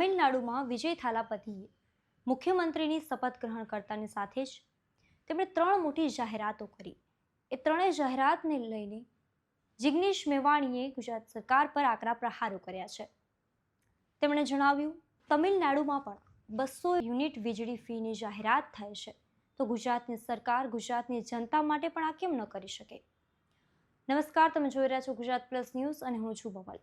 તમિલનાડુમાં વિજય થાલાપતિએ મુખ્યમંત્રીની શપથ ગ્રહણ કરતાની સાથે જ તેમણે 3 મોટી જાહેરાતો કરી. એ ત્રણેય જાહેરાતને લઈને જિગ્નેશ મેવાણીએ ગુજરાત સરકાર પર આકરા પ્રહારો કર્યા છે. તેમણે જણાવ્યું, તમિલનાડુમાં પણ 200 યુનિટ વીજળી ફીની જાહેરાત થાય છે તો ગુજરાતની સરકાર ગુજરાતની જનતા માટે પણ આ કેમ ન કરી શકે. નમસ્કાર, તમે જોઈ રહ્યા છો ગુજરાત પ્લસ ન્યૂઝ અને હું છું બમલ.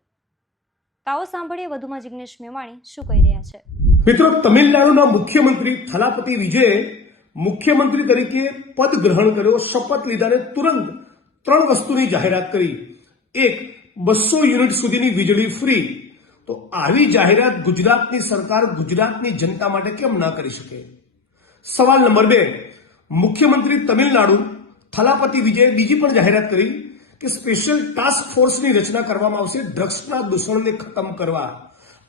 તાઓ સાંભળીએ વધુમાં જિગ્નેશ મેવાણી શું કહી રહ્યા છે. મિત્રો, તમિલનાડુના મુખ્યમંત્રી થલાપતિ વિજયે મુખ્યમંત્રી તરીકે પદ ગ્રહણ કર્યો. શપથ લીધાને તુરંત 3 વસ્તુની જાહેરાત કરી. એક, 200 યુનિટ સુધીની વીજળી ફ્રી. તો આવી જાહેરાત ગુજરાતની સરકાર ગુજરાતની જનતા માટે કેમ ના કરી શકે. સવાલ નંબર 2, મુખ્યમંત્રી તમિલનાડુ થલાપતિ વિજયે બીજી પણ જાહેરાત કરી કે સ્પેશિયલ ટાસ્ક ફોર્સની રચના કરવામાં આવશે ડ્રગ્સના દૂષણને ખતમ કરવા.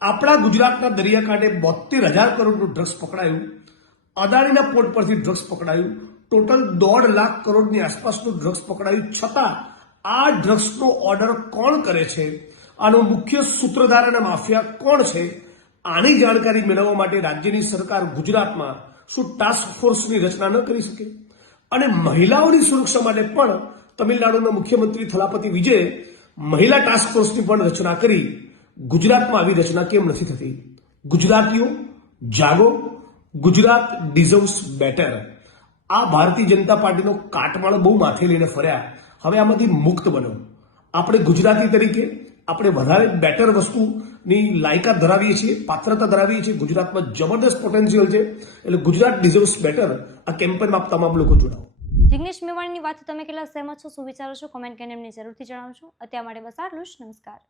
આપણા ગુજરાતના દરિયાકાંઠે 72,000 કરોડનું ડ્રગ્સ પકડાયું. અદાણીના પોર્ટ પરથી ડ્રગ્સ પકડાયું. ટોટલ 1.5 લાખ કરોડની આસપાસનું ડ્રગ્સ પકડાયું. છતાં આ ડ્રગ્સનો ઓર્ડર કોણ કરે છે, આનો મુખ્ય સૂત્રધાર અને માફિયા કોણ છે, આની જાણકારી મેળવવા માટે રાજ્યની સરકાર ગુજરાતમાં શું ટાસ્ક ફોર્સની રચના ન કરી શકે? અને મહિલાઓની સુરક્ષા માટે પણ તમિલનાડુના મુખ્યમંત્રી થલાપતિ વિજયે મહિલા ટાસ્ક ફોર્સની પણ રચના કરી. ગુજરાતમાં આવી રચના કેમ નથી થતી? ગુજરાતીઓ જાગો, ગુજરાત ડિઝર્વ્સ બેટર. આ ભારતીય જનતા પાર્ટીનો કાટમાળ બહુ માથે લઈને ફર્યા. હવે આમાંથી મુક્ત બનો. આપણે ગુજરાતી તરીકે આપણે વધારે બેટર વસ્તુની લાયકાત ધરાવીએ છીએ, પાત્રતા ધરાવીએ છીએ. ગુજરાતમાં જબરદસ્ત પોટેન્શિયલ છે. એટલે ગુજરાત ડિઝર્વ્સ બેટર આ કેમ્પેનમાં તમામ લોકો જોડાઓ. જિગ્નેશ મેવાણીની વાત તમે કેટલા સહેમત છો, શું વિચારો છો, કોમેન્ટ કરીને એમને જરૂરથી જણાવશો. અત્યાર માટે બસ આટલું જ. નમસ્કાર.